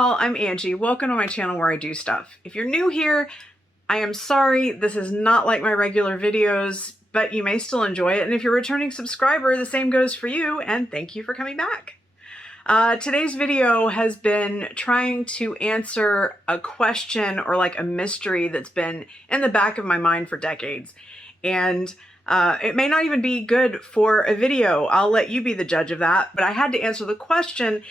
y'all, I'm Angie. Welcome to my channel where I do stuff. If you're new here, I am sorry, this is not like my regular videos, but you may still enjoy it. And if you're a returning subscriber, the same goes for you, and thank you for coming back. Today's video has been trying to answer a question or like a mystery that's been in the back of my mind for decades. And it may not even be good for a video. I'll let you be the judge of that, but I had to answer the question.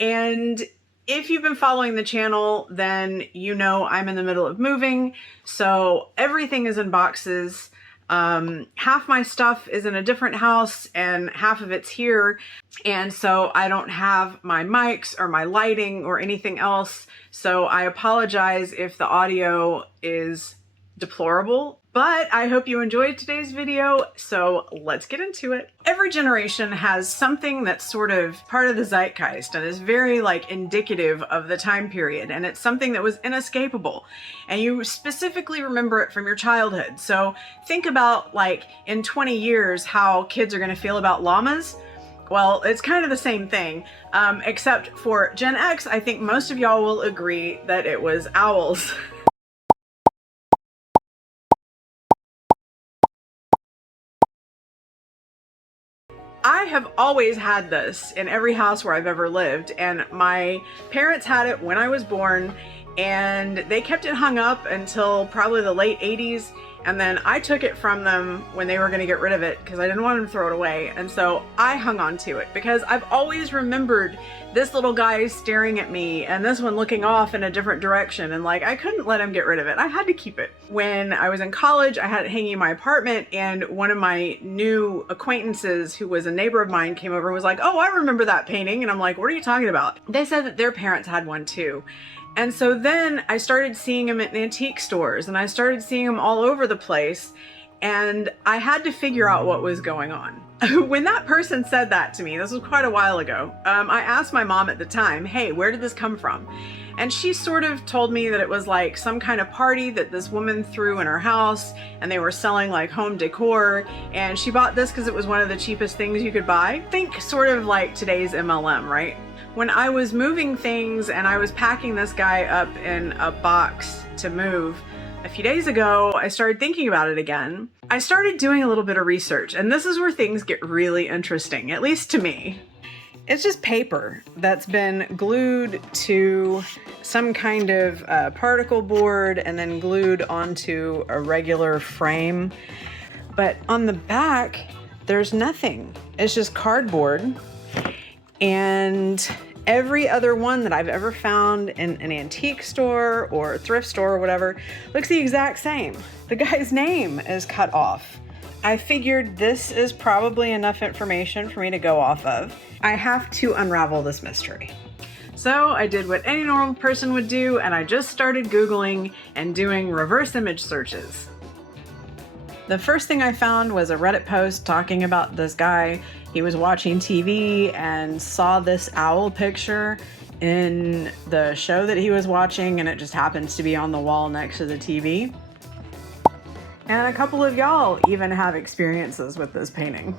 And if you've been following the channel, then you know I'm in the middle of moving. So everything is in boxes. Half my stuff is in a different house and half of it's here. And so I don't have my mics or my lighting or anything else. So I apologize if the audio is deplorable, but I hope you enjoyed today's video, so let's get into it. Every generation has something that's sort of part of the zeitgeist and is very like indicative of the time period, and it's something that was inescapable and you specifically remember it from your childhood. So think about like in 20 years how kids are going to feel about llamas. Well, it's kind of the same thing, except for Gen X. I think most of y'all will agree that it was owls. I have always had this in every house where I've ever lived, and my parents had it when I was born, and they kept it hung up until probably the late 80s, and then I took it from them when they were going to get rid of it because I didn't want them to throw it away, and so I hung on to it because I've always remembered this little guy staring at me and this one looking off in a different direction, and like I couldn't let him get rid of it. I had to keep it. When I was in college, I had it hanging in my apartment, and one of my new acquaintances who was a neighbor of mine came over and was like, "Oh, I remember that painting." And I'm like, "What are you talking about?" They said that their parents had one too. And so then I started seeing them at antique stores, and I started seeing them all over the place, and I had to figure out what was going on. When that person said that to me, this was quite a while ago, I asked my mom at the time, "Hey, where did this come from?" And she sort of told me that it was like some kind of party that this woman threw in her house, and they were selling like home decor, and she bought this because it was one of the cheapest things you could buy. Think sort of like today's MLM, right? When I was moving things and I was packing this guy up in a box to move a few days ago, I started thinking about it again. I started doing a little bit of research, and this is where things get really interesting, at least to me. It's just paper that's been glued to some kind of particle board and then glued onto a regular frame. But on the back, there's nothing. It's just cardboard. And every other one that I've ever found in an antique store or thrift store or whatever looks the exact same. The guy's name is cut off. I figured this is probably enough information for me to go off of. I have to unravel this mystery. So I did what any normal person would do, and I just started Googling and doing reverse image searches. The first thing I found was a Reddit post talking about this guy. He was watching TV and saw this owl picture in the show that he was watching, and it just happens to be on the wall next to the TV. And a couple of y'all even have experiences with this painting.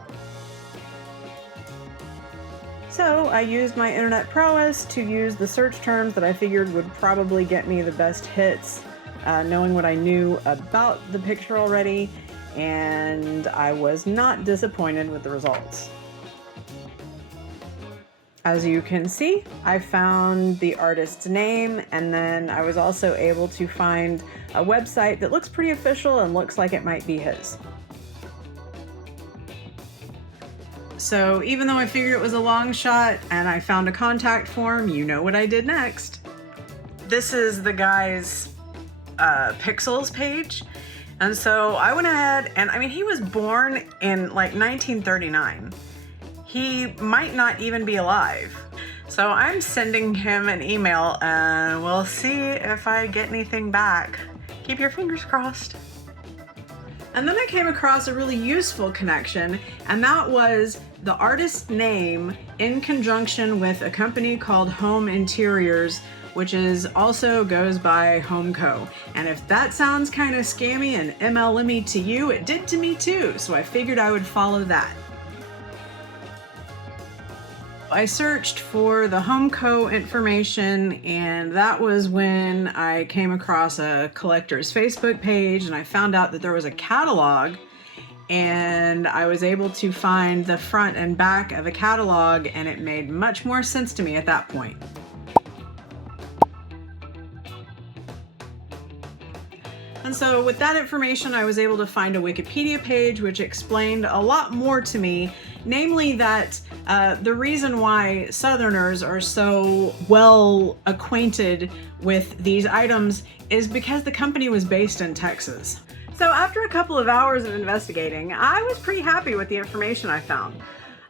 So I used my internet prowess to use the search terms that I figured would probably get me the best hits, knowing what I knew about the picture already, and I was not disappointed with the results. As you can see, I found the artist's name, and then I was also able to find a website that looks pretty official and looks like it might be his. So even though I figured it was a long shot and I found a contact form, you know what I did next. This is the guy's Pixels page. And so I went ahead and, I mean, he was born in like 1939. He might not even be alive. So I'm sending him an email and we'll see if I get anything back. Keep your fingers crossed. And then I came across a really useful connection, and that was the artist's name in conjunction with a company called Home Interiors, which also goes by Homeco. And if that sounds kind of scammy and MLM-y to you, it did to me too, so I figured I would follow that. I searched for the Homeco information, and that was when I came across a collector's Facebook page, and I found out that there was a catalog, and I was able to find the front and back of a catalog, and it made much more sense to me at that point. And so with that information, I was able to find a Wikipedia page which explained a lot more to me, namely that the reason why Southerners are so well acquainted with these items is because the company was based in Texas. So after a couple of hours of investigating, I was pretty happy with the information I found.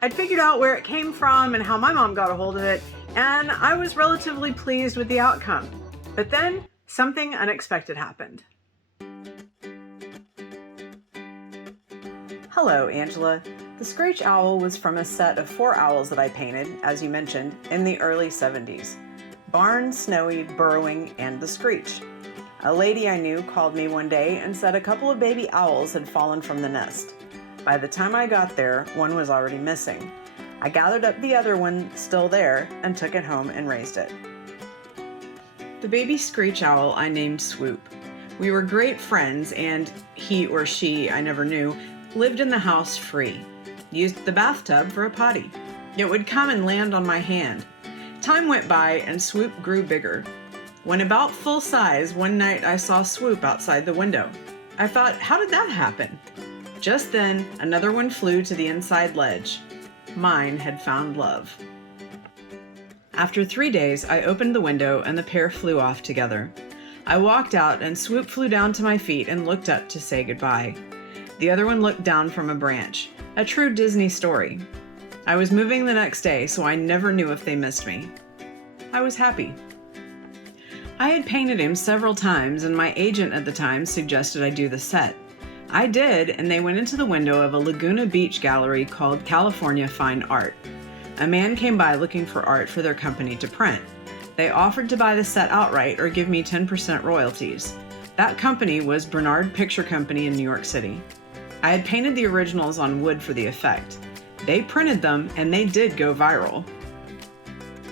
I'd figured out where it came from and how my mom got a hold of it, and I was relatively pleased with the outcome. But then something unexpected happened. Hello, Angela. The screech owl was from a set of 4 owls that I painted, as you mentioned, in the early 70s. Barn, Snowy, Burrowing, and the Screech. A lady I knew called me one day and said a couple of baby owls had fallen from the nest. By the time I got there, one was already missing. I gathered up the other one, still there, and took it home and raised it. The baby screech owl I named Swoop. We were great friends, and he or she, I never knew, lived in the house free. Used the bathtub for a potty. It would come and land on my hand. Time went by and Swoop grew bigger. When about full size, one night I saw Swoop outside the window. I thought, how did that happen? Just then, another one flew to the inside ledge. Mine had found love. After 3 days, I opened the window and the pair flew off together. I walked out and Swoop flew down to my feet and looked up to say goodbye. The other one looked down from a branch. A true Disney story. I was moving the next day, so I never knew if they missed me. I was happy. I had painted him several times, and my agent at the time suggested I do the set. I did, and they went into the window of a Laguna Beach gallery called California Fine Art. A man came by looking for art for their company to print. They offered to buy the set outright or give me 10% royalties. That company was Bernard Picture Company in New York City. I had painted the originals on wood for the effect. They printed them, and they did go viral.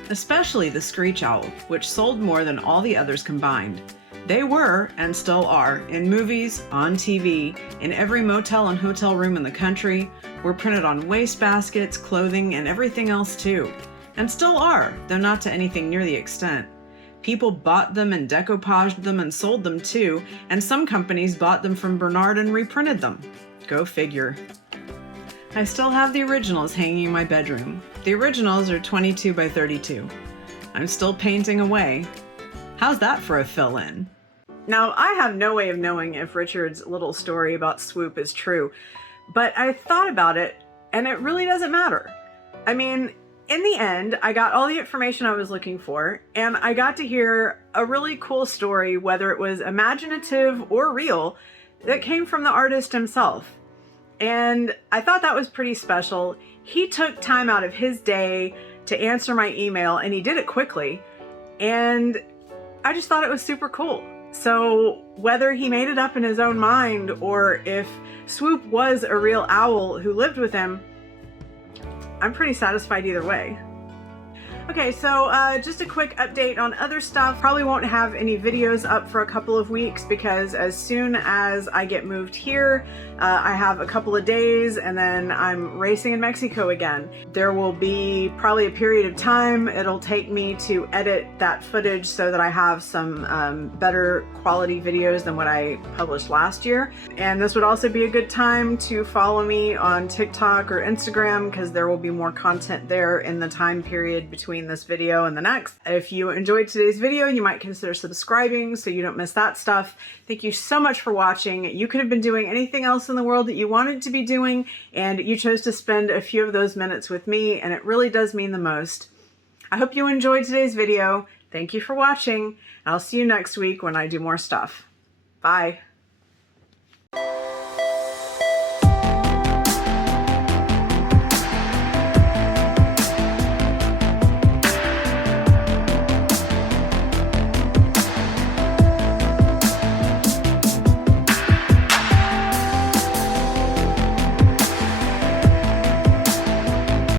Especially the screech owl, which sold more than all the others combined. They were, and still are, in movies, on TV, in every motel and hotel room in the country, were printed on wastebaskets, clothing, and everything else too. And still are, though not to anything near the extent. People bought them and decoupaged them and sold them too, and some companies bought them from Bernard and reprinted them. Go figure. I still have the originals hanging in my bedroom. The originals are 22 by 32. I'm still painting away. How's that for a fill-in? Now, I have no way of knowing if Richard's little story about Swoop is true, but I thought about it, and it really doesn't matter. I mean, in the end, I got all the information I was looking for, and I got to hear a really cool story, whether it was imaginative or real, that came from the artist himself. And I thought that was pretty special. He took time out of his day to answer my email, and he did it quickly. And I just thought it was super cool. So whether he made it up in his own mind or if Swoop was a real owl who lived with him, I'm pretty satisfied either way. Okay, so just a quick update on other stuff. Probably won't have any videos up for a couple of weeks because as soon as I get moved here, I have a couple of days and then I'm racing in Mexico again. There will be probably a period of time it'll take me to edit that footage so that I have some better quality videos than what I published last year. And this would also be a good time to follow me on TikTok or Instagram because there will be more content there in the time period between this video and the next. If you enjoyed today's video, you might consider subscribing so you don't miss that stuff. Thank you so much for watching. You could have been doing anything else in the world that you wanted to be doing, and you chose to spend a few of those minutes with me, and it really does mean the most. I hope you enjoyed today's video. Thank you for watching, and I'll see you next week when I do more stuff. Bye.